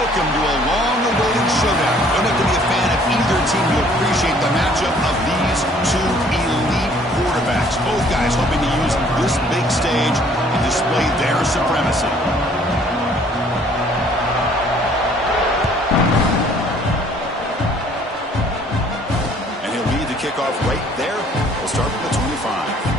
Welcome to a long-awaited showdown. You don't have to be a fan of either team to appreciate the matchup of these two elite quarterbacks. Both guys hoping to use this big stage and display their supremacy. And he'll lead the kickoff right there. We'll start from the 25.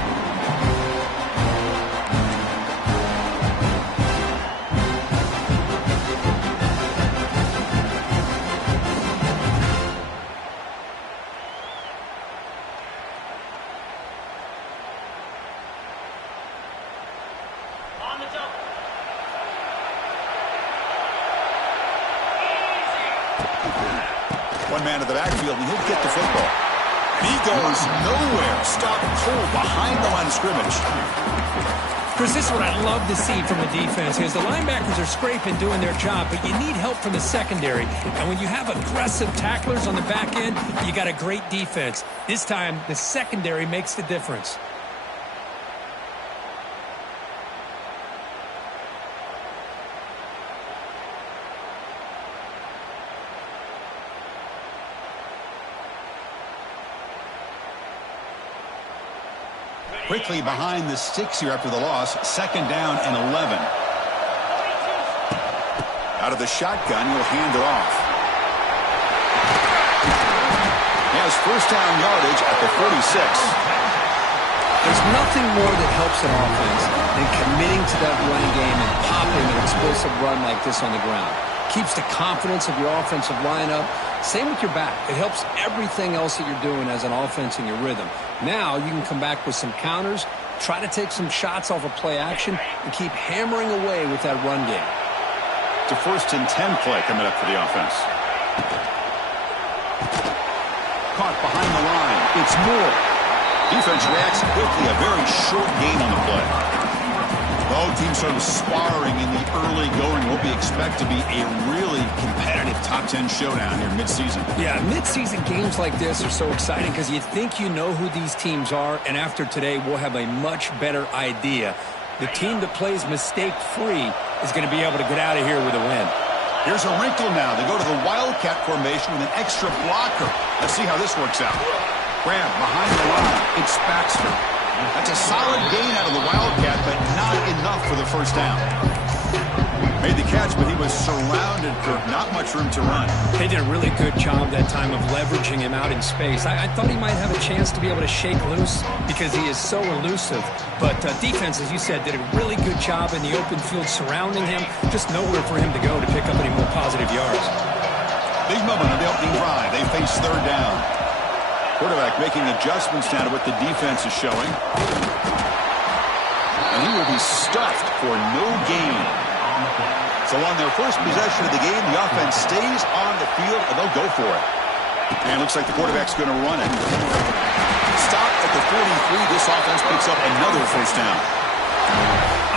One man to the backfield, and he'll get the football. And he goes nowhere. Stopped cold behind the line of scrimmage. Chris, this is what I love to see from the defense is the linebackers are scraping, doing their job, but you need help from the secondary. And when you have aggressive tacklers on the back end, you got a great defense. This time, the secondary makes the difference. Quickly behind the sticks here after the loss. 2nd down and 11. Out of the shotgun, he'll hand it off. He has 1st down yardage at the 46. There's nothing more that helps an offense than committing to that running game and popping an explosive run like this on the ground. Keeps the confidence of your offensive lineup. Same with your back. It helps everything else that you're doing as an offense in your rhythm. Now you can come back with some counters, try to take some shots off of play action, and keep hammering away with that run game. It's a 1st and 10 play coming up for the offense. Caught behind the line. It's Moore. Defense reacts quickly. A very short gain on the play. Both teams sort of sparring in the early going. What we expect to be a really competitive top 10 showdown here mid-season. Yeah, mid-season games like this are so exciting because you think you know who these teams are, and after today we'll have a much better idea. The team that plays mistake-free is going to be able to get out of here with a win. Here's a wrinkle now. They go to the Wildcat formation with an extra blocker. Let's see how this works out. Graham behind the line. It's Baxter. That's a solid gain out of the Wildcat, but not enough for the 1st down. Made the catch, but he was surrounded for not much room to run. They did a really good job that time of leveraging him out in space. I thought he might have a chance to be able to shake loose because he is so elusive. But defense, as you said, did a really good job in the open field surrounding him. Just nowhere for him to go to pick up any more positive yards. Big moment on the opening drive. They face 3rd down. Quarterback making adjustments now to what the defense is showing. And he will be stuffed for no gain. So on their first possession of the game, the offense stays on the field, and they'll go for it. And it looks like the quarterback's going to run it. Stop at the 43. This offense picks up another 1st down.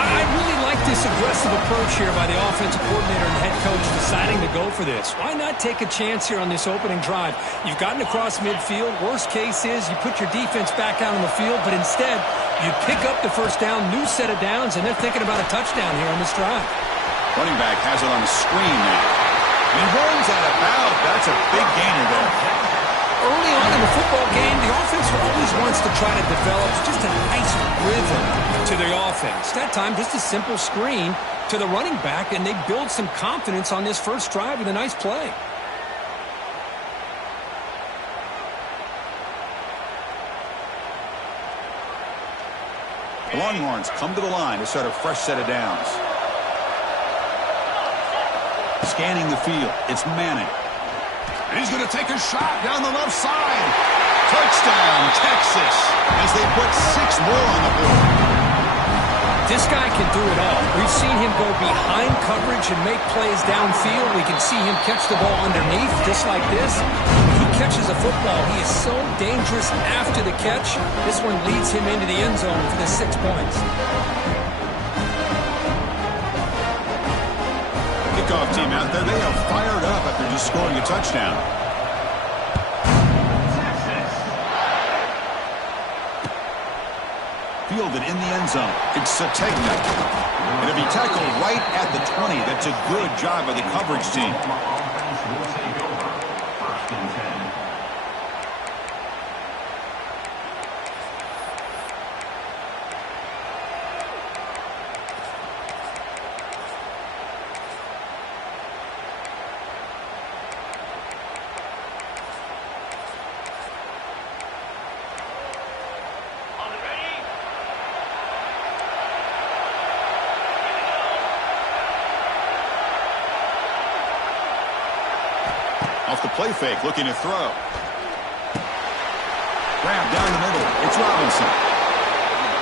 I really like this aggressive approach here by the offensive coordinator and head coach deciding to go for this. Why not take a chance here on this opening drive? You've gotten across midfield. Worst case is you put your defense back out on the field, but instead you pick up the 1st down, new set of downs, and they're thinking about a touchdown here on this drive. Running back has it on the screen now. He runs out of bounds. That's a big gainer there. Early on in the football game, the offense always wants to try to develop just a nice rhythm to the offense. That time, just a simple screen to the running back, and they build some confidence on this 1st drive with a nice play. The Longhorns come to the line to start a fresh set of downs. Scanning the field, it's Manning. And he's going to take a shot down the left side. Touchdown, Texas, as they put 6 more on the board. This guy can do it all. We've seen him go behind coverage and make plays downfield. We can see him catch the ball underneath, just like this. He catches a football. He is so dangerous after the catch. This one leads him into the end zone for the 6 points. Kickoff team out there, they are fired up after just scoring a touchdown. Fielded in the end zone. It's Sategna. And if he tackled right at the 20, that's a good job by the coverage team. Off the play fake, looking to throw. Grab down the middle. It's Robinson.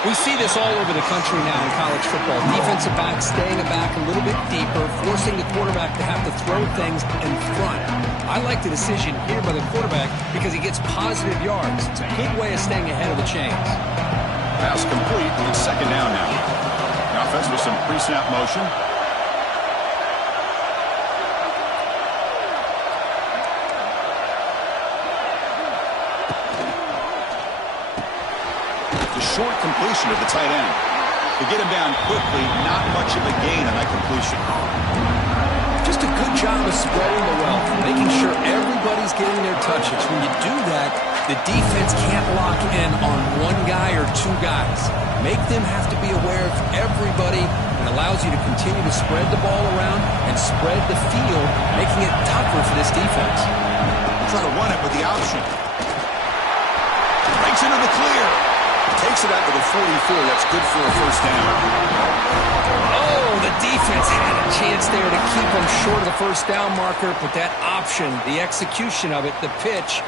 We see this all over the country now in college football. Defensive backs staying back a little bit deeper, forcing the quarterback to have to throw things in front. I like the decision here by the quarterback because he gets positive yards. It's a good way of staying ahead of the chains. Pass complete. It's second down now. The offense with some pre-snap motion. Short completion of the tight end. To get him down quickly, not much of a gain on that completion. Just a good job of spreading the wealth, making sure everybody's getting their touches. When you do that, the defense can't lock in on one guy or two guys. Make them have to be aware of everybody and allows you to continue to spread the ball around and spread the field, making it tougher for this defense. Try to run it with the option. Breaks into the clear. Takes it out to the 44. That's good for a first down. Oh, the defense had a chance there to keep them short of the first down marker, but that option, the execution of it, the pitch,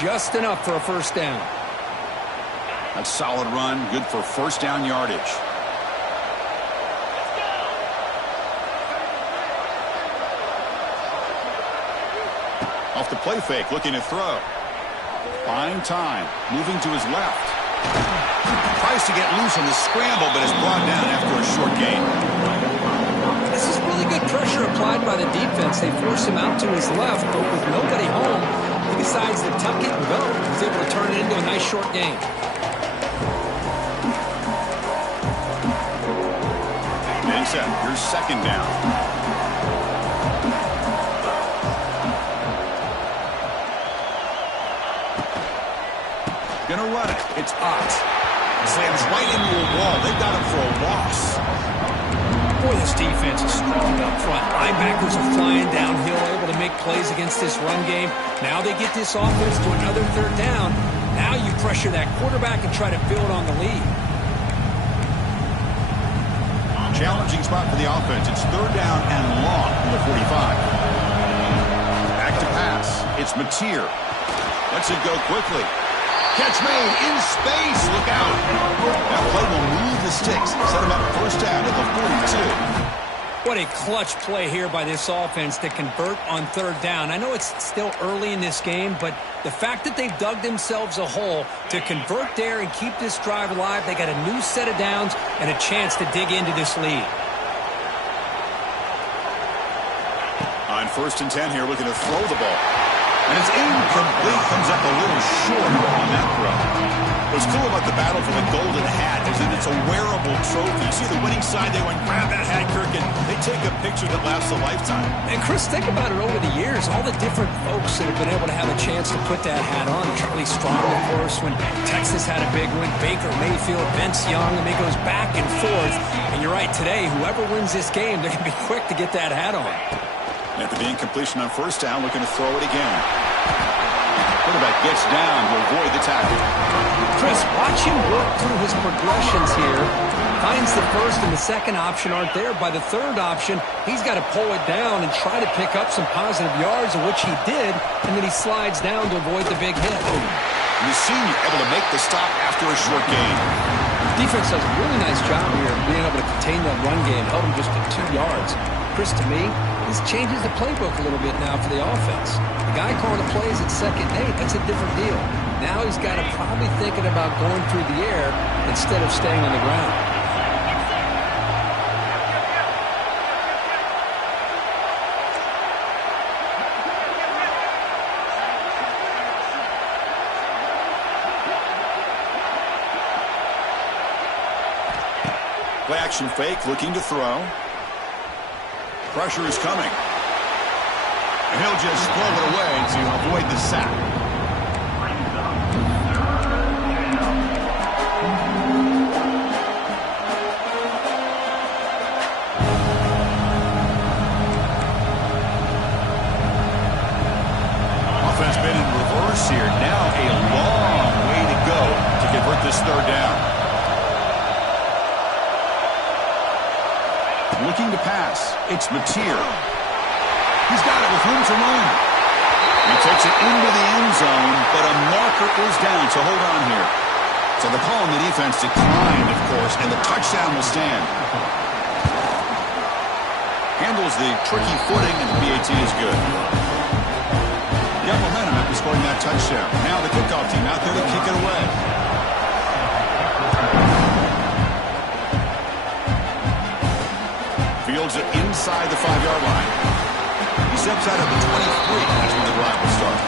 just enough for a first down. That's a solid run, good for first down yardage. Off the play fake, looking to throw. Fine time, moving to his left. Tries to get loose on the scramble, but is brought down after a short gain. This is really good pressure applied by the defense. They force him out to his left, but with nobody home, he decides to tuck it and go. He's able to turn it into a nice short gain. Being set, here's second down. Gonna run it. It's Ott. Slams right into a wall. They've got him for a loss. Boy, this defense is strong up front. Linebackers are flying downhill, able to make plays against this run game. Now they get this offense to another third down. Now you pressure that quarterback and try to build on the lead. Challenging spot for the offense. It's third down and long from the 45. Back to pass. It's Mateer. Lets it go quickly. Catch made in space. Look out. That play will move the sticks. Set him up first down at the 42. What a clutch play here by this offense to convert on third down. I know it's still early in this game, but the fact that they've dug themselves a hole to convert there and keep this drive alive, they got a new set of downs and a chance to dig into this lead. On first and 10 here, looking to throw the ball. And it's incomplete, comes up a little short on that throw. What's cool about the battle for the golden hat is that it's a wearable trophy. You see the winning side, they went grab that hat, Kirk, and they take a picture that lasts a lifetime. And Chris, think about it over the years, all the different folks that have been able to have a chance to put that hat on. Charlie Strong, of course, when Texas had a big one, Baker Mayfield, Vince Young, and it goes back and forth. And you're right, today, whoever wins this game, they're going to be quick to get that hat on. After the incompletion on first down, looking to throw it again. Quarterback gets down to avoid the tackle. Chris, watch him work through his progressions here. Finds the first and the second option aren't there. By the third option, he's got to pull it down and try to pick up some positive yards, of which he did, and then he slides down to avoid the big hit. The senior able to make the stop after a short gain. Defense does a really nice job here of being able to contain that run game, held him just to 2 yards. Chris, to me, this changes the playbook a little bit now for the offense. The guy calling the plays at second and 8, that's a different deal. Now he's got to probably thinking about going through the air instead of staying on the ground. Play action fake, looking to throw. Pressure is coming. And he'll just throw it away to avoid the sack. Offense been in reverse here. Now a long way to go to convert this third down. Looking to pass. It's Mateer. He's got it with room to run. He takes it into the end zone, but a marker is down, so hold on here. So the call on the defense declined, of course, and the touchdown will stand. Handles the tricky footing, and the PAT is good. Got momentum after scoring that touchdown. Now the kickoff team out there to kick it away. Fields it inside the 5-yard line. He steps out of the 23. That's when the drive will start.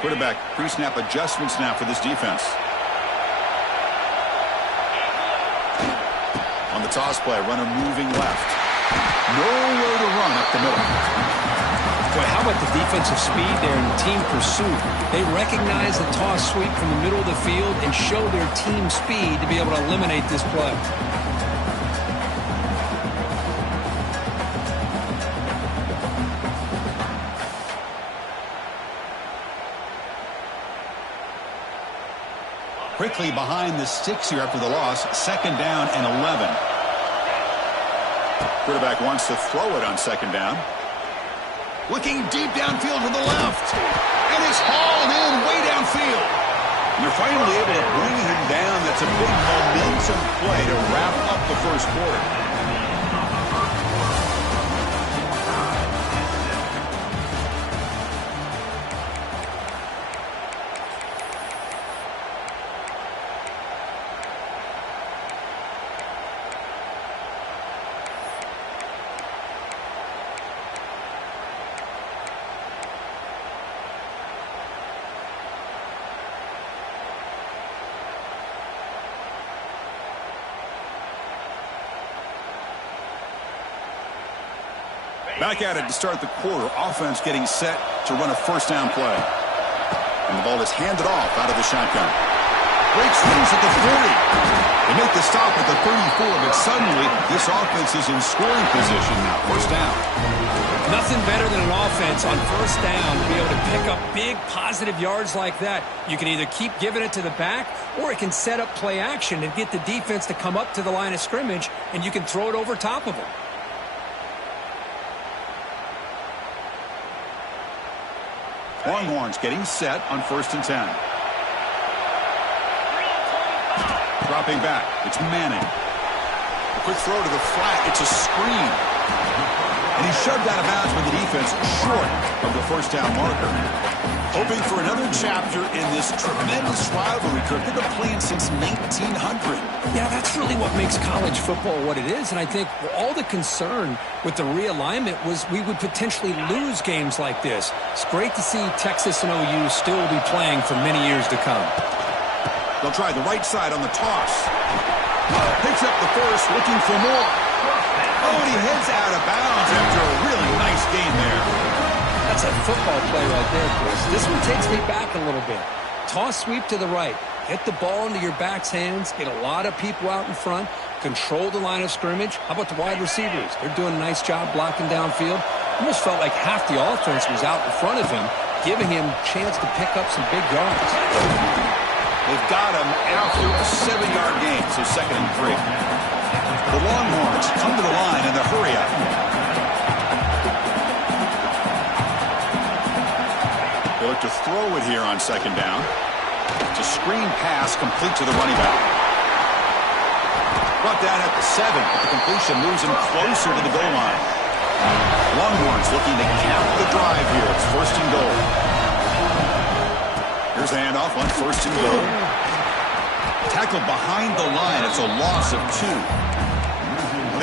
Quarterback pre-snap adjustments now for this defense. On the toss play, runner moving left. Nowhere to run up the middle. Boy, how about the defensive speed there and team pursuit? They recognize the toss sweep from the middle of the field and show their team speed to be able to eliminate this play. Quickly behind the sticks here after the loss. 2nd down and 11. Quarterback wants to throw it on 2nd down. Looking deep downfield to the left. And it's hauled in way downfield. And they're finally able to bring him down. That's a big momentum play to wrap up the first quarter. Back at it to start the quarter. Offense getting set to run a 1st down play. And the ball is handed off out of the shotgun. Breaks loose at the 40. They make the stop at the 34, but suddenly this offense is in scoring position now. 1st down. Nothing better than an offense on 1st down to be able to pick up big positive yards like that. You can either keep giving it to the back, or it can set up play action and get the defense to come up to the line of scrimmage, and you can throw it over top of them. Longhorns getting set on 1st and 10. Dropping back. It's Manning. A quick throw to the flat. It's a screen. And he's shoved out of bounds with the defense short of the 1st down marker. Hoping for another chapter in this tremendous rivalry. They've been playing since 1900. Yeah, that's really what makes college football what it is. And I think all the concern with the realignment was we would potentially lose games like this. It's great to see Texas and OU still be playing for many years to come. They'll try the right side on the toss. Picks up the 1st, looking for more. Oh, and he heads out of bounds after a really nice gain there. That's a football play right there, Chris. This one takes me back a little bit. Toss sweep to the right. Get the ball into your back's hands. Get a lot of people out in front. Control the line of scrimmage. How about the wide receivers? They're doing a nice job blocking downfield. Almost felt like half the offense was out in front of him, giving him a chance to pick up some big yards. They've got him after a 7-yard gain, so 2nd and 3. The Longhorns come to the line in the hurry-up. They look to throw it here on 2nd down. It's a screen pass complete to the running back. Brought down at the 7, but the completion moves him closer to the goal line. Longhorns looking to cap the drive here. It's 1st and goal. Here's the handoff on 1st and goal. Tackled behind the line. It's a loss of 2.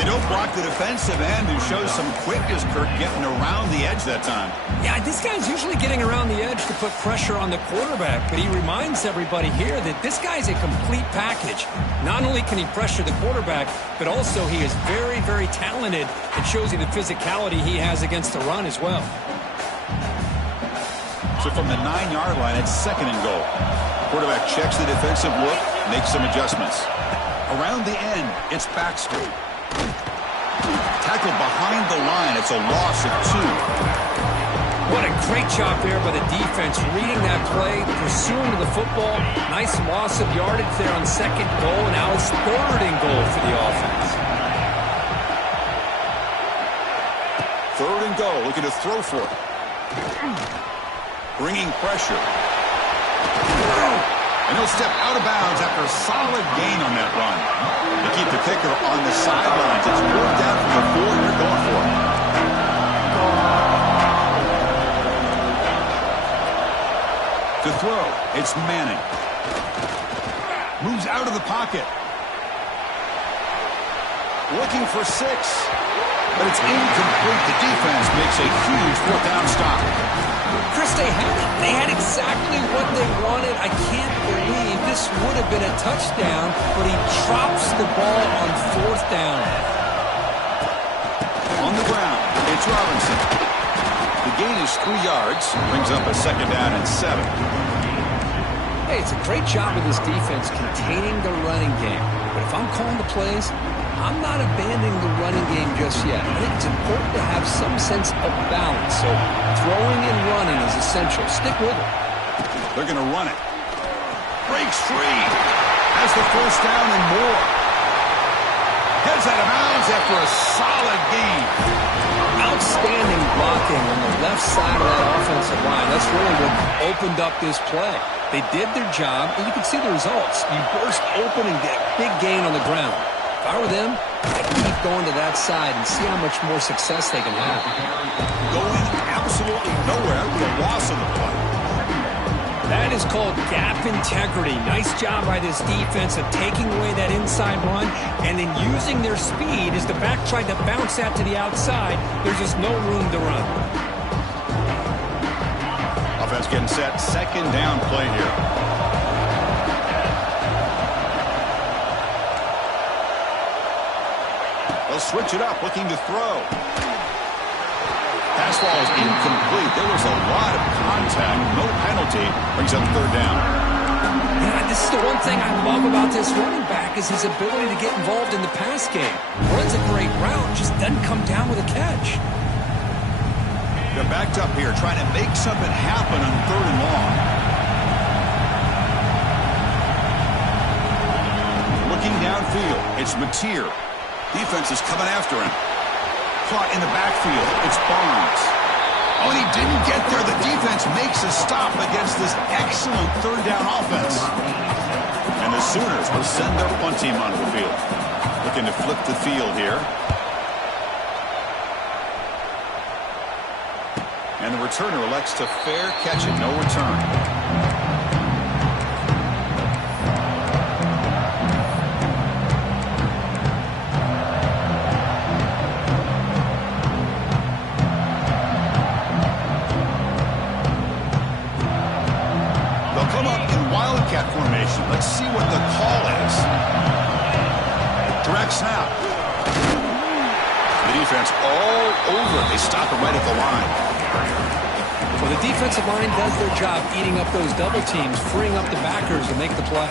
They don't block the defensive end, who shows some quickness, Kirk, getting around the edge that time. Yeah, this guy's usually getting around the edge to put pressure on the quarterback, but he reminds everybody here that this guy's a complete package. Not only can he pressure the quarterback, but also he is very, very talented. It shows you the physicality he has against the run as well. So from the 9-yard line, it's 2nd and goal. Quarterback checks the defensive look, makes some adjustments. Around the end, it's Baxter. Tackled behind the line. It's a loss of 2. What a great job there by the defense, reading that play, pursuing to the football. Nice loss of yardage there on 2nd goal, and now it's 3rd and goal for the offense. 3rd and goal, looking to throw for it. Bringing pressure. And he'll step out of bounds after a solid gain on that run. They keep the kicker on the sidelines. It's moved down from the 4 they're going for. To throw, it's Manning. Moves out of the pocket. Looking for 6. But it's incomplete. The defense makes a huge 4th down stop. Chris, they had it. They had exactly what they wanted. I can't believe this would have been a touchdown, but he drops the ball on 4th down. On the ground, it's Robinson. The gain is 3 yards. Brings up a 2nd down and 7. Hey, it's a great job of this defense containing the running game. But if I'm calling the plays, I'm not abandoning the running game just yet. I think it's important to have some sense of balance. So throwing and running is essential. Stick with it. They're going to run it. Breaks free. Has the 1st down and more. Heads out of bounds after a solid gain. Outstanding blocking on the left side of that offensive line. That's really what opened up this play. They did their job, and you can see the results. You burst open and get a big gain on the ground. If I were them, I'd keep going to that side and see how much more success they can have. Going absolutely nowhere. The loss of the play. That is called gap integrity. Nice job by this defense of taking away that inside run and then using their speed as the back tried to bounce that to the outside. There's just no room to run. Offense getting set. 2nd down play here. They'll switch it up, looking to throw. Pass ball is incomplete. There was a lot of contact. No penalty. Brings up 3rd down. Yeah, this is the one thing I love about this running back is his ability to get involved in the pass game. Runs a great route, just doesn't come down with a catch. They're backed up here, trying to make something happen on 3rd and long. Looking downfield, it's Mateer. Defense is coming after him. Caught in the backfield, it's Barnes. Oh, and he didn't get there. The defense makes a stop against this excellent 3rd down offense. And the Sooners will send their punt team onto the field. Looking to flip the field here. And the returner elects to fair catch it. No return. They'll come up in wildcat formation. Let's see what the call is. Direct snap. The defense all over it. They stop it right at the line. Well, the defensive line does their job eating up those double teams, freeing up the backers to make the play.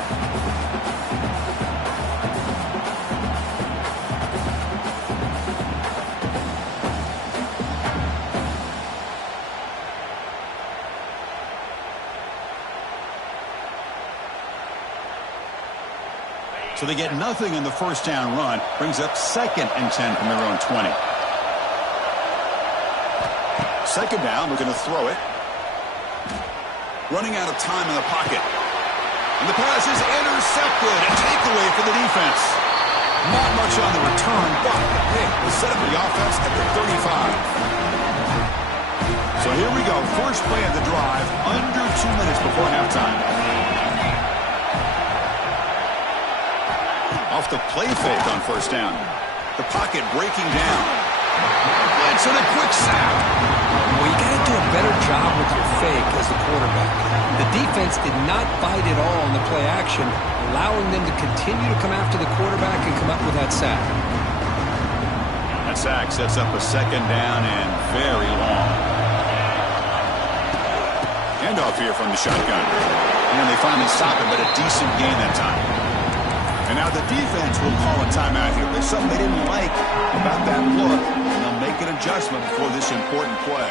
So they get nothing in the 1st down run. Brings up 2nd and 10 from their own 20. 2nd down, we're going to throw it. Running out of time in the pocket. And the pass is intercepted. A takeaway for the defense. Not much on the return, but hey, we'll set up the offense at the 35. So here we go. First play of the drive, under 2 minutes before halftime. Off the play fake on 1st down. The pocket breaking down. It's in a quick sack. Well, you got to do a better job with your fake as the quarterback. The defense did not bite at all on the play action, allowing them to continue to come after the quarterback and come up with that sack. That sack sets up a second down and very long. Handoff here from the shotgun. And they finally stop it, but a decent gain that time. And now the defense will call a timeout here. There's something they didn't like about that look, and they'll make an adjustment before this important play.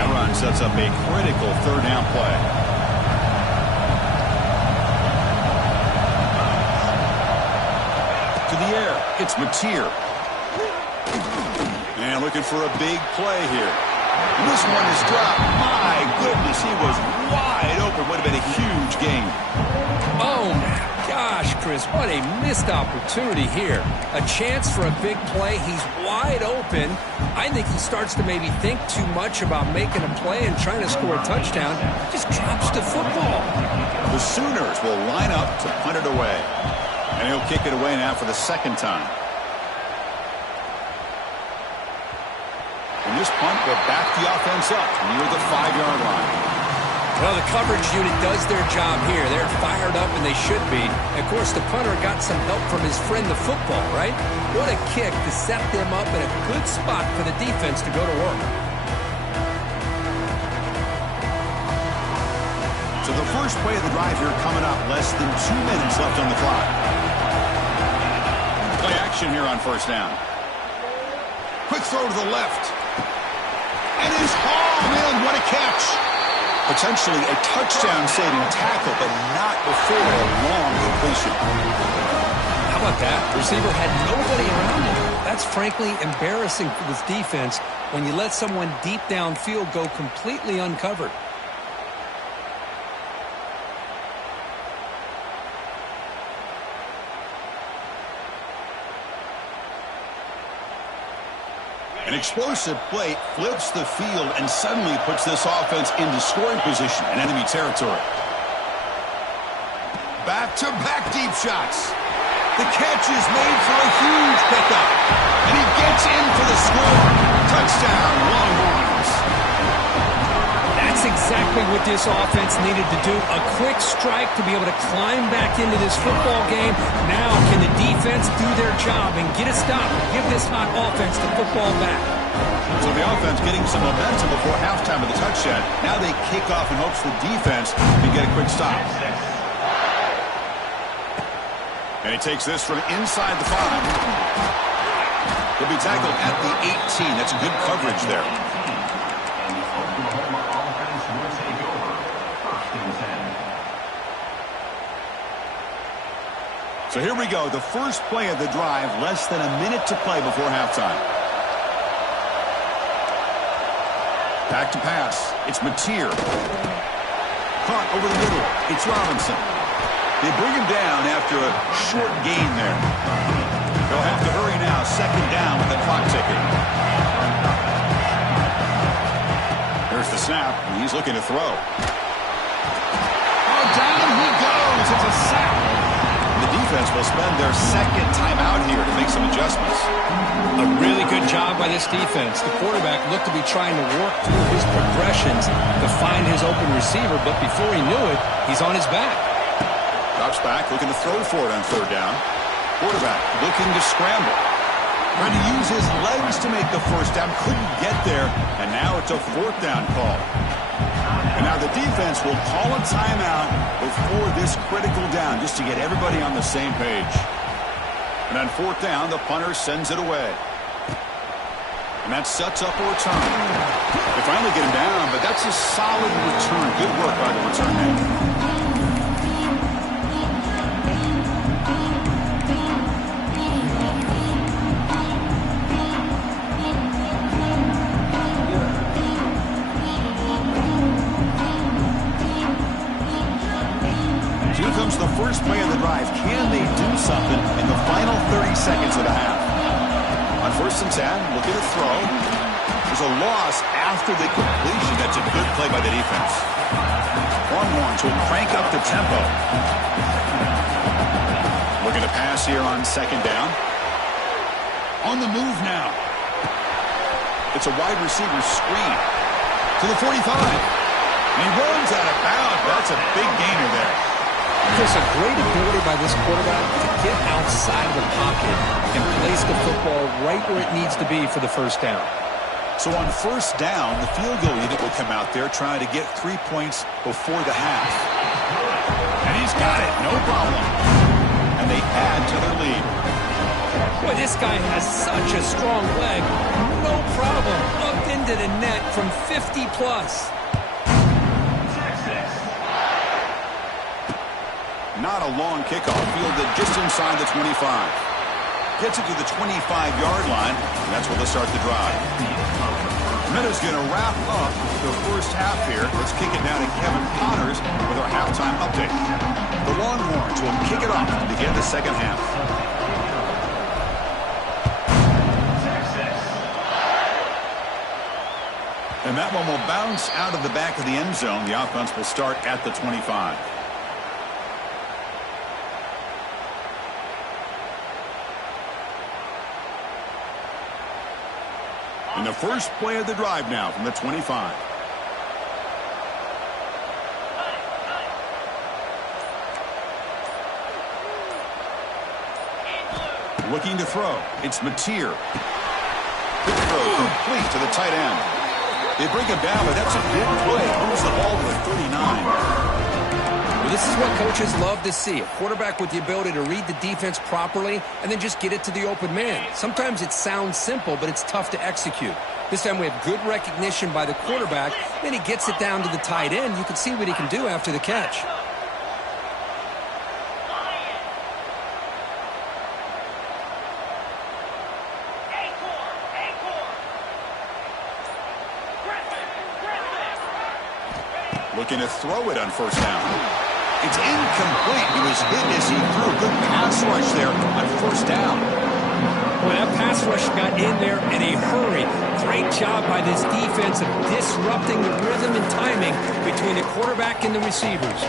That run sets up a critical third down play. To the air, it's Mateer. And looking for a big play here. And this one is dropped. My goodness, he was wide open. Would have been a huge gain. Oh, my gosh, Chris, what a missed opportunity here. A chance for a big play. He's wide open. I think he starts to maybe think too much about making a play and trying to score a touchdown. Just drops the football. The Sooners will line up to punt it away. And he'll kick it away now for the second time. And this punt will back the offense up near the 5-yard line. Well, the coverage unit does their job here. They're fired up, and they should be. Of course, the punter got some help from his friend, the football, right? What a kick to set them up in a good spot for the defense to go to work. So the first play of the drive here coming up. Less than 2 minutes left on the clock. Play action here on first down. Quick throw to the left. And his home in. What a catch. Potentially a touchdown-saving tackle, but not before a long completion. How about that? The receiver had nobody around him. That's frankly embarrassing for this defense when you let someone deep downfield go completely uncovered. An explosive play flips the field and suddenly puts this offense into scoring position in enemy territory. Back-to-back deep shots. The catch is made for a huge pickup. And he gets in for the score. Touchdown, Longhorns. That's exactly what this offense needed to do. A quick strike to be able to climb back into this football game. Now can the defense do their job and get a stop and give this hot offense the football back? So the offense getting some momentum before halftime of the touchdown. Now they kick off in hopes the defense can get a quick stop. And he takes this from inside the 5. He'll be tackled at the 18. That's a good coverage there. So here we go, the first play of the drive, less than a minute to play before halftime. Back to pass, it's Mateer. Caught over the middle, it's Robinson. They bring him down after a short gain there. They'll have to hurry now, second down with the clock ticking. There's the snap, and he's looking to throw. Oh, down he goes, it's a sack. The defense will spend their second timeout here to make some adjustments. A really good job by this defense. The quarterback looked to be trying to work through his progressions to find his open receiver, but before he knew it, he's on his back. Drops back, looking to throw for it on third down. Quarterback looking to scramble. Trying to use his legs to make the first down. Couldn't get there, and now it's a fourth down call. And now the defense will call a timeout before this critical down just to get everybody on the same page. And on fourth down, the punter sends it away. And that sets up a return. They finally get him down, but that's a solid return. Good work by the return man. Here comes the first play of the drive. Can they do something in the final 30 seconds of the half? On first and 10, looking to throw. There's a loss after the completion. That's a good play by the defense. Longhorns will crank up the tempo. Looking to pass here on second down. On the move now. It's a wide receiver screen. To the 45. And he runs out of bounds. That's a big gainer there. There's a great ability by this quarterback to get outside of the pocket and place the football right where it needs to be for the first down. So on first down, the field goal unit will come out there trying to get 3 points before the half. And he's got it, no problem. And they add to their lead. Boy, this guy has such a strong leg. No problem. Up into the net from 50 plus. Not a long kickoff, fielded just inside the 25. Gets it to the 25-yard line, and that's where they'll start the drive. Minuta's going to wrap up the first half here. Let's kick it down to Kevin Connors with our halftime update. The Longhorns will kick it off to begin the second half. And that one will bounce out of the back of the end zone. The offense will start at the 25. And the first play of the drive now from the 25. Looking to throw. It's Mateer. Good throw complete to the tight end. They bring him down, but that's a big play. Moves the ball to the 39. Well, this is what coaches love to see. A quarterback with the ability to read the defense properly and then just get it to the open man. Sometimes it sounds simple, but it's tough to execute. This time we have good recognition by the quarterback. Then he gets it down to the tight end. You can see what he can do after the catch. Looking to throw it on first down. It's incomplete. He was hit as he threw. Good pass rush there on first down. Well, that pass rush got in there in a hurry. Great job by this defense of disrupting the rhythm and timing between the quarterback and the receivers.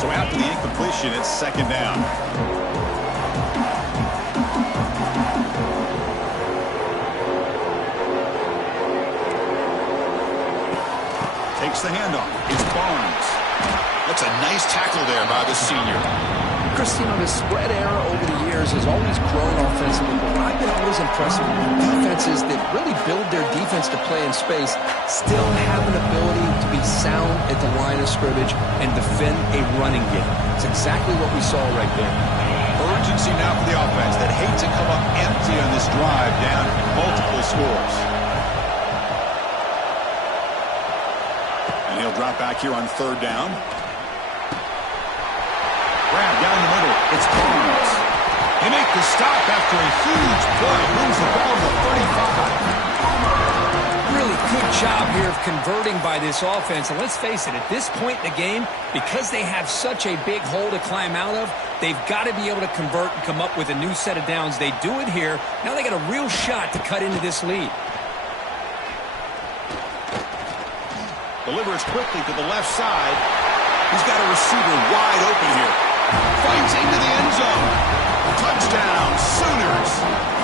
So after the incompletion, it's second down. Takes the handoff. It's Barnes. That's a nice tackle there by the senior. Chris, you know, the spread era over the years has always grown offensively, but I've been always impressed with defenses that really build their defense to play in space, still have an ability to be sound at the line of scrimmage and defend a running game. It's exactly what we saw right there. Urgency now for the offense that hate to come up empty on this drive, down multiple scores. And he'll drop back here on third down. Grab down the middle. It's Barnes. They make the stop after a huge play. Moves the ball to the 35. Really good job here of converting by this offense. And let's face it, at this point in the game, because they have such a big hole to climb out of, they've got to be able to convert and come up with a new set of downs. They do it here. Now they got a real shot to cut into this lead. Delivers quickly to the left side. He's got a receiver wide open here. Fights into the end zone. Touchdown, Sooners.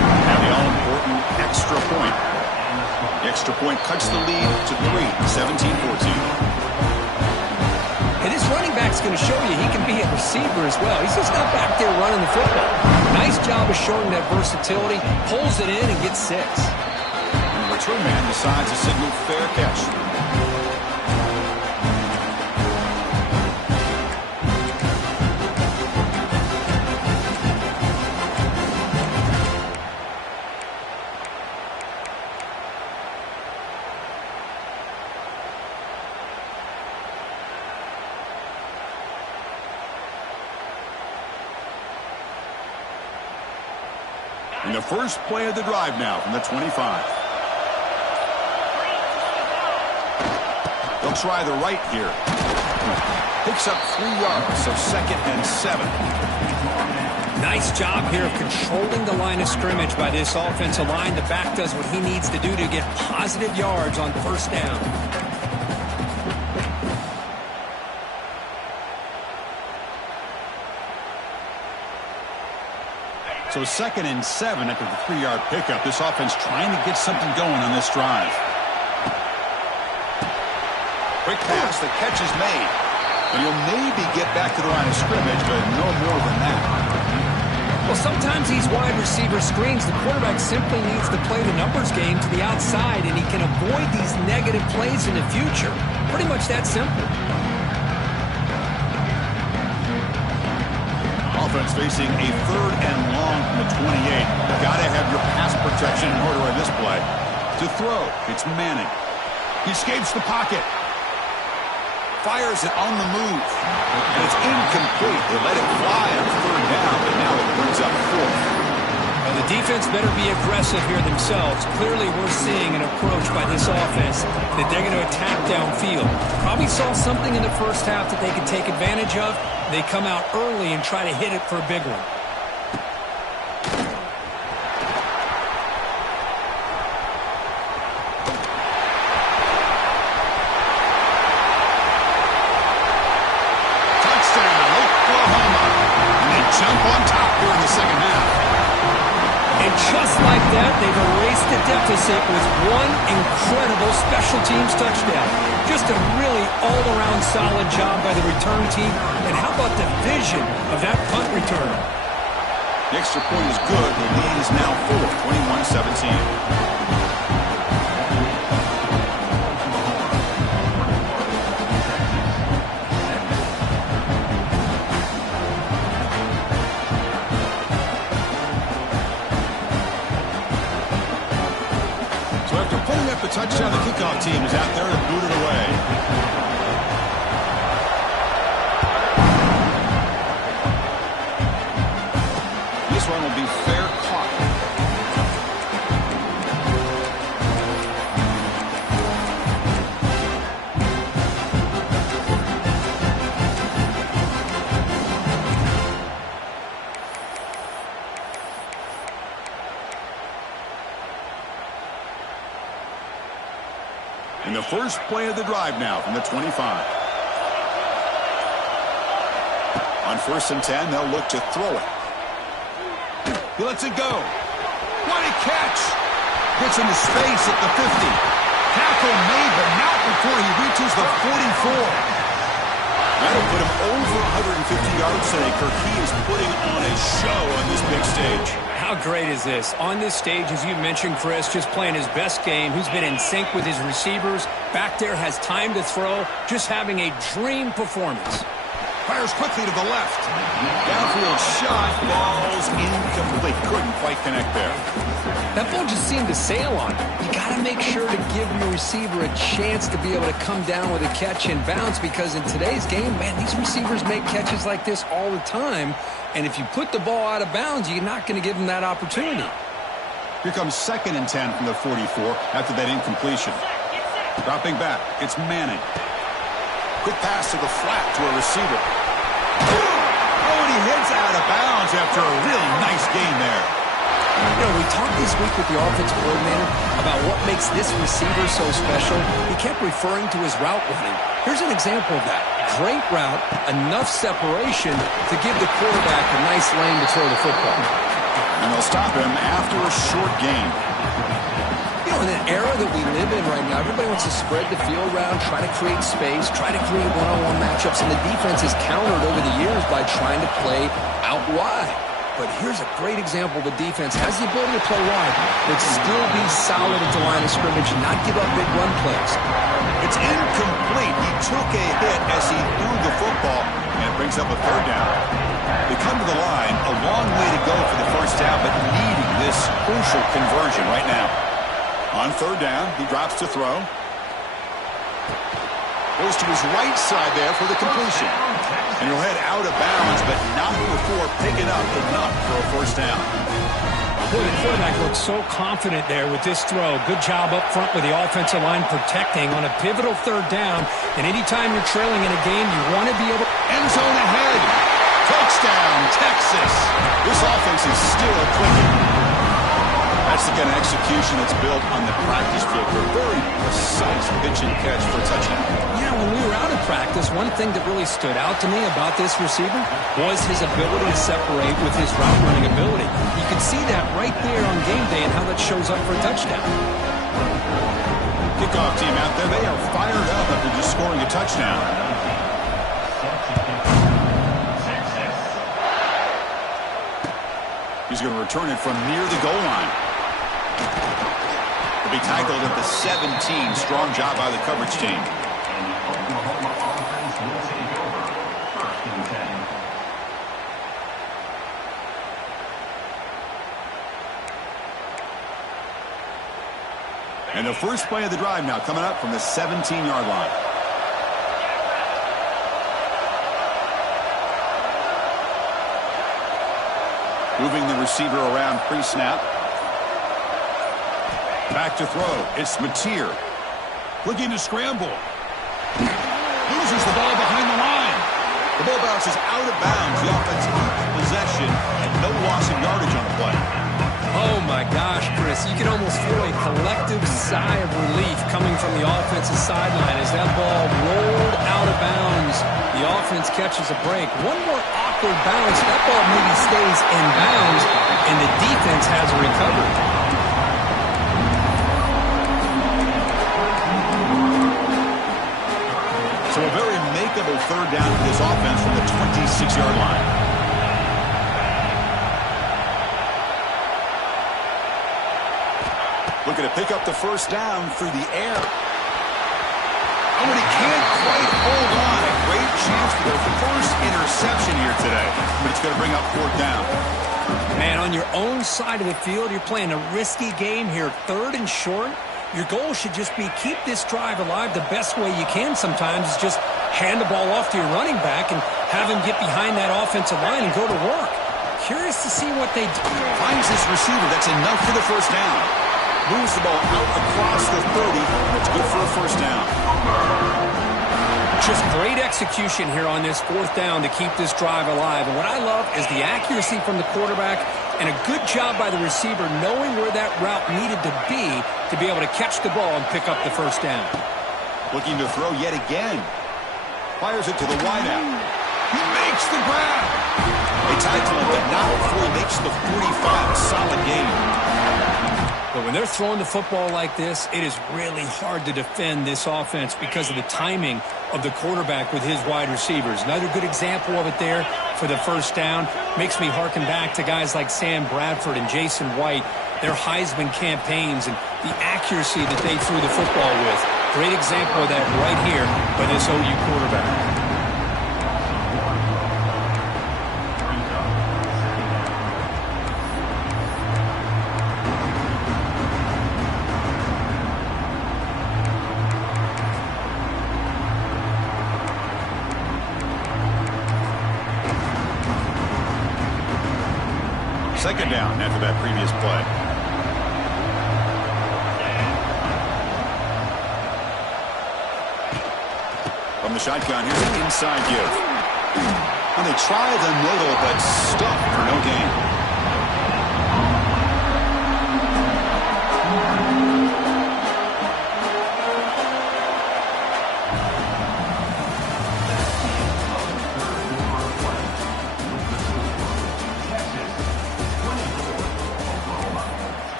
Now the all-important extra point. The extra point cuts the lead to 3, 17-14. Hey, this running back's going to show you he can be a receiver as well. He's just not back there running the football. Nice job of showing that versatility. Pulls it in and gets 6. And the return man decides to signal fair catch. And the first play of the drive now from the 25. They'll try the right here. Picks up 3 yards, so 2nd and 7. Nice job here of controlling the line of scrimmage by this offensive line. The back does what he needs to do to get positive yards on first down. So 2nd and 7 after the 3-yard pickup. This offense trying to get something going on this drive. Quick pass, the catch is made. And you'll maybe get back to the line of scrimmage, but no more than that. Well, sometimes these wide receiver screens, the quarterback simply needs to play the numbers game to the outside, and he can avoid these negative plays in the future. Pretty much that simple. Offense facing a 3rd and long from the 28. Got to have your pass protection in order on this play. To throw, it's Manning. He escapes the pocket. Fires it on the move. And it's incomplete. They let it fly on 3rd down, but now it brings up 4th. Well, the defense better be aggressive here themselves. Clearly, we're seeing an approach by this offense that they're going to attack downfield. Probably saw something in the first half that they could take advantage of. They come out early and try to hit it for a big one. Touchdown, Oklahoma. And they jump on top here in the second half. And just like that, they've erased the deficit with one incredible special teams touchdown. Just a really all-around solid job by the return team. And how about the vision of that punt return? The extra point is good. The lead is now 4, 21-17. The touchdown, the kickoff team is out there to boot it away. This one will be fair caught. And the first play of the drive now from the 25. On 1st and 10, they'll look to throw it. He lets it go. What a catch! Gets into space at the 50. Tackle made, but not before he reaches the 44. That'll put him over 150 yards today. Kirk, he is putting on a show on this big stage. How great is this? On this stage, as you mentioned, Chris, just playing his best game. He's been in sync with his receivers. Back there, has time to throw. Just having a dream performance. Fires quickly to the left. Downfield shot falls incomplete. Couldn't quite connect there. That ball just seemed to sail on him. You got to make sure to give your receiver a chance to be able to come down with a catch and bounce, because in today's game, man, these receivers make catches like this all the time. And if you put the ball out of bounds, you're not going to give them that opportunity. Here comes 2nd and 10 from the 44 after that incompletion. Dropping back, it's Manning. Quick pass to the flat to a receiver. Oh, and he hits out of bounds after a really nice gain there. You know, we talked this week with the offensive coordinator about what makes this receiver so special. He kept referring to his route running. Here's an example of that. Great route, enough separation to give the quarterback a nice lane to throw the football. And they'll stop him after a short gain. You know, in an era that we live in right now, everybody wants to spread the field around, try to create space, try to create one-on-one matchups, and the defense has countered over the years by trying to play out wide. But here's a great example. The defense has the ability to play wide, but still be solid at the line of scrimmage and not give up big run plays. It's incomplete. He took a hit as he threw the football, and it brings up a 3rd down. They come to the line, a long way to go for the first down, but needing this crucial conversion right now. On 3rd down, he drops to throw. Goes to his right side there for the completion. And he'll head out of bounds, but not before picking up enough for a first down. Boy, the quarterback looks so confident there with this throw. Good job up front with the offensive line protecting on a pivotal 3rd down. And anytime you're trailing in a game, you want to be able to... End zone ahead. Touchdown, Texas. This offense is still clicking. That That's the kind of execution that's built on the practice field. A very precise pitch and catch for a touchdown. Yeah, when we were out of practice, one thing that really stood out to me about this receiver was his ability to separate with his route running ability. You can see that right there on game day and how that shows up for a touchdown. Kickoff team out there. They are fired up after just scoring a touchdown. He's going to return it from near the goal line. He'll be tackled at the 17. Strong job by the coverage team. And the first play of the drive now coming up from the 17-yard line. Moving the receiver around pre-snap. Back to throw. It's Mateer. Looking to scramble. Loses the ball behind the line. The ball bounces out of bounds. The offense keeps possession and no loss of yardage on the play. Oh, my gosh, Chris. You can almost feel a collective sigh of relief coming from the offensive sideline as that ball rolled out of bounds. The offense catches a break. One more awkward bounce. That ball maybe stays in bounds, and the defense has a recovery. So a very makeable third down for this offense from the 26-yard line. Looking to pick up the first down through the air. Oh, and he can't quite hold on. A great chance for their first interception here today. But it's going to bring up fourth down. Man, on your own side of the field, you're playing a risky game here. Third and short. Your goal should just be keep this drive alive the best way you can sometimes is just hand the ball off to your running back and have him get behind that offensive line and go to work. Curious to see what they do. Finds this receiver. That's enough for the first down. Moves the ball out across the 30. That's good for a first down. Just great execution here on this fourth down to keep this drive alive. And what I love is the accuracy from the quarterback and a good job by the receiver knowing where that route needed to be able to catch the ball and pick up the first down. Looking to throw yet again. Fires it to the wideout. He makes the grab. They tackle him, but not before he makes the 45. A solid game. But when they're throwing the football like this, it is really hard to defend this offense because of the timing of the quarterback with his wide receivers. Another good example of it there for the first down. Makes me harken back to guys like Sam Bradford and Jason White, their Heisman campaigns and the accuracy that they threw the football with. Great example of that right here by this OU quarterback. Second down after that previous play. From the shotgun, here's an inside give. And they try the middle, but stuffed for no gain.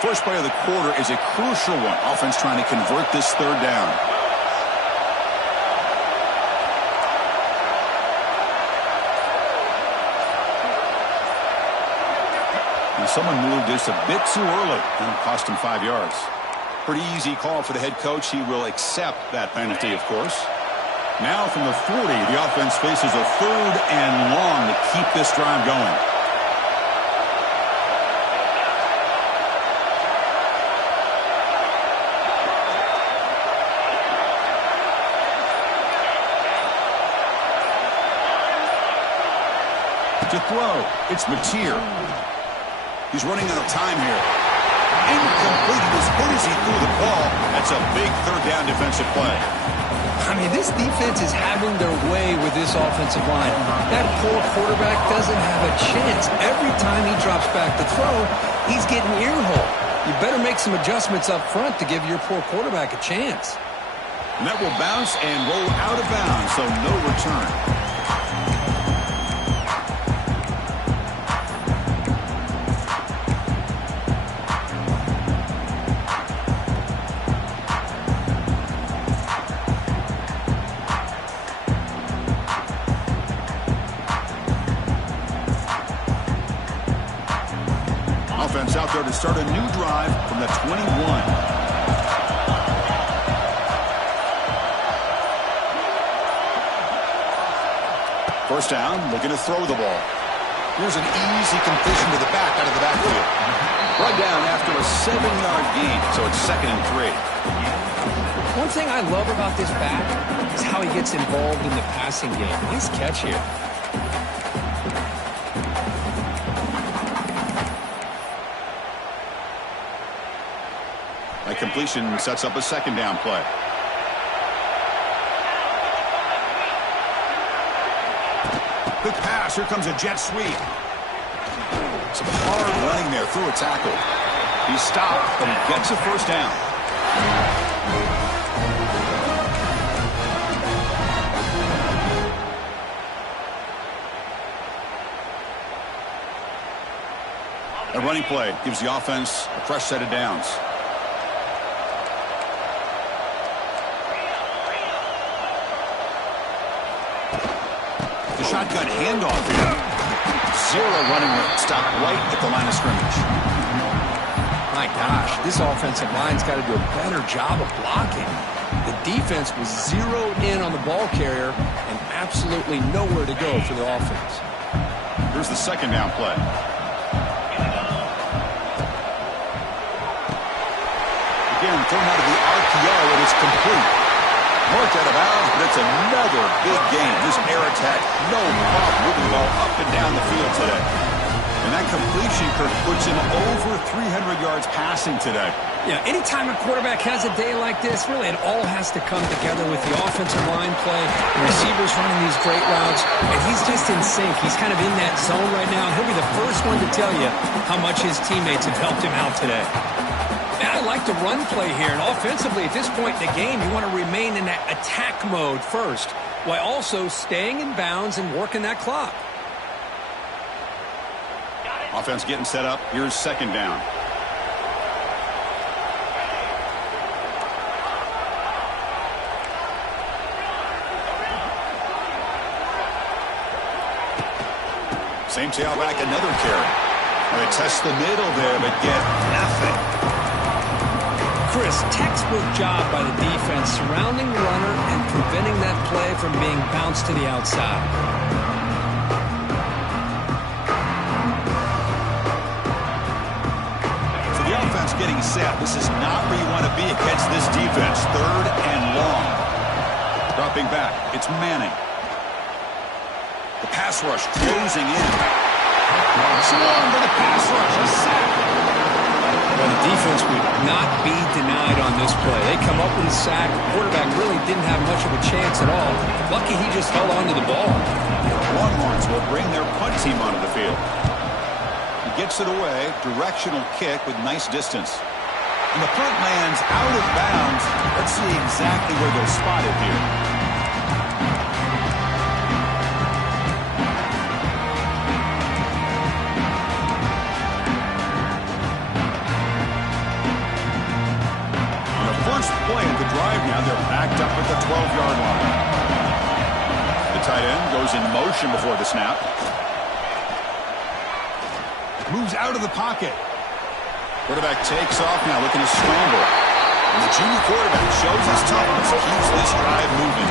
First play of the quarter is a crucial one. Offense trying to convert this third down. And someone moved this a bit too early, and it cost him 5 yards. Pretty easy call for the head coach. He will accept that penalty, of course. Now from the 40, the offense faces a third and long to keep this drive going. To throw, it's Mateer. He's running out of time here. Incomplete. As good as he threw the ball, that's a big third down defensive play. I mean, this defense is having their way with this offensive line. That poor quarterback doesn't have a chance. Every time he drops back to throw, he's getting earhole. You better make some adjustments up front to give your poor quarterback a chance. And that will bounce and roll out of bounds, so no return. Offense out there to start a new drive from the 21. First down, looking to throw the ball. Here's an easy completion to the back out of the backfield. Brought down after a 7-yard gain, so it's 2nd and 3. One thing I love about this back is how he gets involved in the passing game. Nice catch here. That completion sets up a 2nd down play. Quick pass. Here comes a jet sweep. Some hard running there through a tackle. He's stopped, but he gets a first down. A running play gives the offense a fresh set of downs. The shotgun handoff here. Zero running room. Stop right at the line of scrimmage. My gosh, this offensive line's got to do a better job of blocking. The defense was zeroed in on the ball carrier and absolutely nowhere to go for the offense. Here's the 2nd down play. Again, thrown out of the RPO, and it's complete. Marked out of bounds, but it's another big game. This air attack, no problem moving the ball up and down the field today. And that completion, Kirk, puts him over 300 yards passing today. Yeah, anytime a quarterback has a day like this, really it all has to come together with the offensive line play, the receivers running these great routes, and he's just in sync. He's kind of in that zone right now, and he'll be the first one to tell you how much his teammates have helped him out today. I like the run play here, and offensively at this point in the game, you want to remain in that attack mode first, while also staying in bounds and working that clock. Offense getting set up. Here's 2nd down. Same tailback, another carry. They test the middle there, but get nothing. Chris, textbook job by the defense surrounding the runner and preventing that play from being bounced to the outside. So the offense getting set. This is not where you want to be against this defense. 3rd and long. Dropping back. It's Manning. The pass rush closing in. Swarm to the pass rush. A sack. Well, the defense would not be denied on this play. They come up with a sack. The quarterback really didn't have much of a chance at all. Lucky he just held on to the ball. Longhorns will bring their punt team onto the field. He gets it away. Directional kick with nice distance. And the punt lands out of bounds. Let's see exactly where they'll spot it here. Play at the drive now. They're backed up at the 12-yard line. The tight end goes in motion before the snap. Moves out of the pocket. Quarterback takes off now, looking to scramble. And the junior quarterback shows his toughness, keeps this drive moving.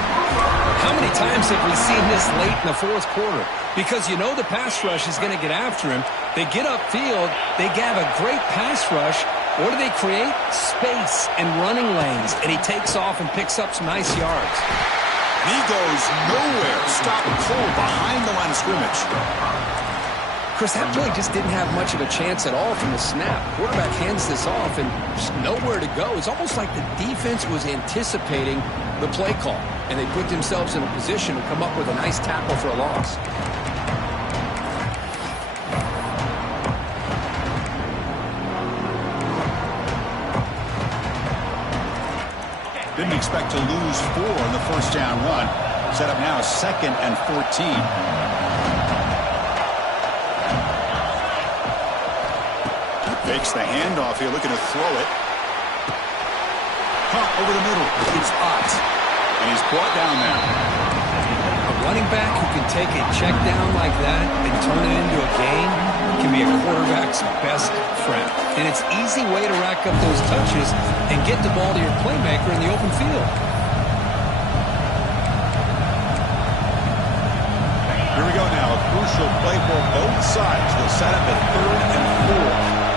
How many times have we seen this late in the 4th quarter? Because you know the pass rush is going to get after him. They get upfield. They have a great pass rush. What do they create? Space and running lanes. And he takes off and picks up some nice yards. And he goes nowhere. Stop cold behind the line of scrimmage. Chris, that play just didn't have much of a chance at all from the snap. Quarterback hands this off and just nowhere to go. It's almost like the defense was anticipating the play call, and they put themselves in a position to come up with a nice tackle for a loss. Didn't expect to lose 4 in the first down run. Set up now 2nd and 14. Fakes the handoff here, looking to throw it. Caught over the middle. It's Ott. And he's brought down now. A running back who can take a check down like that and turn it into a gain can be a quarterback's best friend. And it's an easy way to rack up those touches and get the ball to your playmaker in the open field. Here we go now. A crucial play for both sides. They'll set up at 3rd and 4.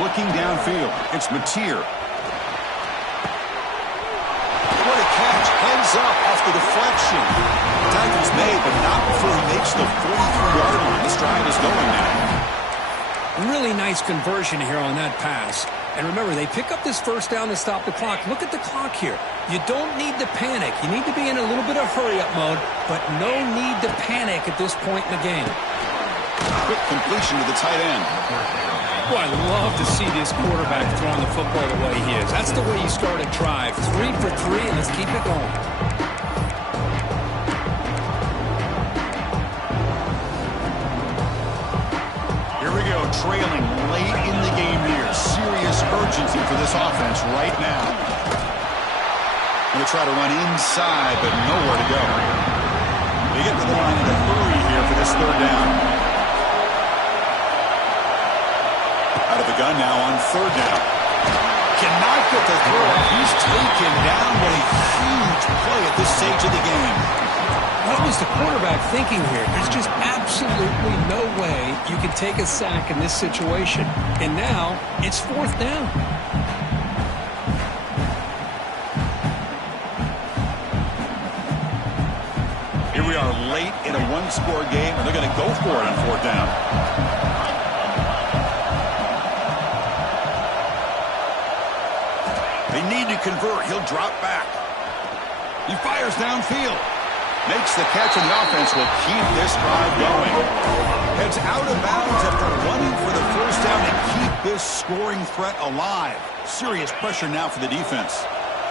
Looking downfield, it's Mateer. What a catch, heads up off the deflection. Tackle's made, but not before he makes the 43-yard line. This drive is going now. Really nice conversion here on that pass. And remember, they pick up this first down to stop the clock. Look at the clock here. You don't need to panic. You need to be in a little bit of hurry-up mode, but no need to panic at this point in the game. Quick completion to the tight end. Boy, I love to see this quarterback throwing the football the way he is. That's the way you start a drive. 3 for 3, and let's keep it going. Here we go, trailing late in the game here. Serious urgency for this offense right now. Going to try to run inside, but nowhere to go. They get to the line in a hurry here for this 3rd down. Out of the gun now on 3rd down. Cannot get the throw. He's taken down. What a huge play at this stage of the game. What was the quarterback thinking here? There's just absolutely no way you can take a sack in this situation. And now it's 4th down. Here we are late in a 1-score game, and they're going to go for it on 4th down. They need to convert. He'll drop back. He fires downfield. Makes the catch, and the offense will keep this drive going. Heads out of bounds after running for the first down and keep this scoring threat alive. Serious pressure now for the defense.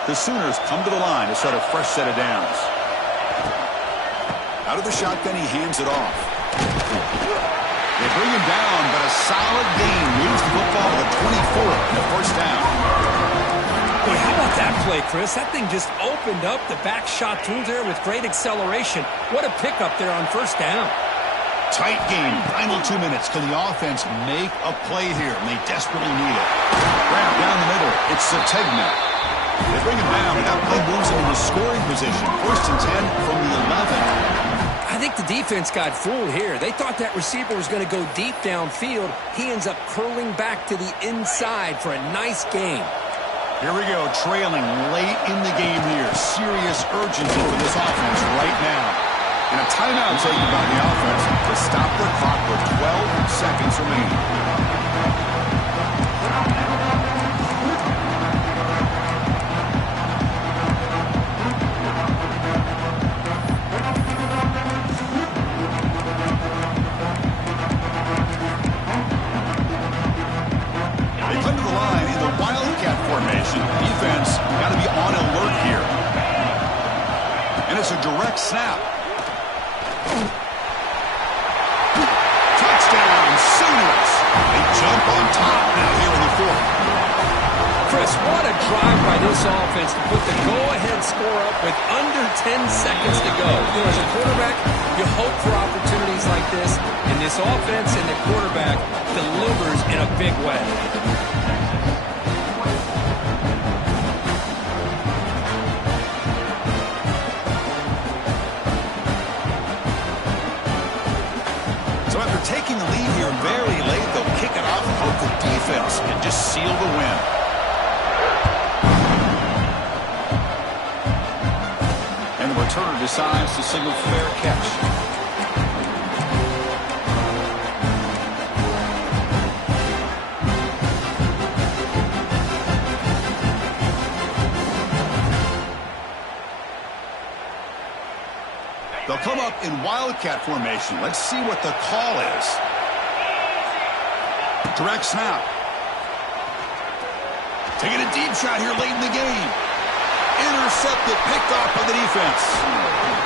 The Sooners come to the line to start a fresh set of downs. Out of the shotgun, he hands it off. They bring him down, but a solid gain moves the football to the 24 and a first down. Boy, how about that play, Chris? That thing just opened up. The back shot through there with great acceleration. What a pickup there on first down. Tight game. Final 2 minutes. Can the offense make a play here? And they desperately need it. Grab down the middle. It's Sategna. They bring him down, and that play moves him into scoring position. 1st and 10 from the 11. I think the defense got fooled here. They thought that receiver was going to go deep downfield. He ends up curling back to the inside for a nice gain. Here we go, trailing late in the game here. Serious urgency for this offense right now. And a timeout taken by the offense to stop the clock with 12 seconds remaining. Defense got to be on alert here. And it's a direct snap. Touchdown, Sooners. They jump on top now here in the 4th. Chris, what a drive by this offense to put the go-ahead score up with under 10 seconds to go. You know, as a quarterback, you hope for opportunities like this, and this offense and the quarterback delivers in a big way. They're taking the lead here very late. They'll kick it off and hope the defense can just seal the win. And the returner decides to signal fair catch. They'll come up in wildcat formation. Let's see what the call is. Direct snap. Taking a deep shot here late in the game. Intercepted, picked off by the defense.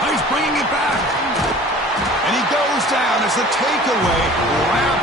He's bringing it back. And he goes down as the takeaway wraps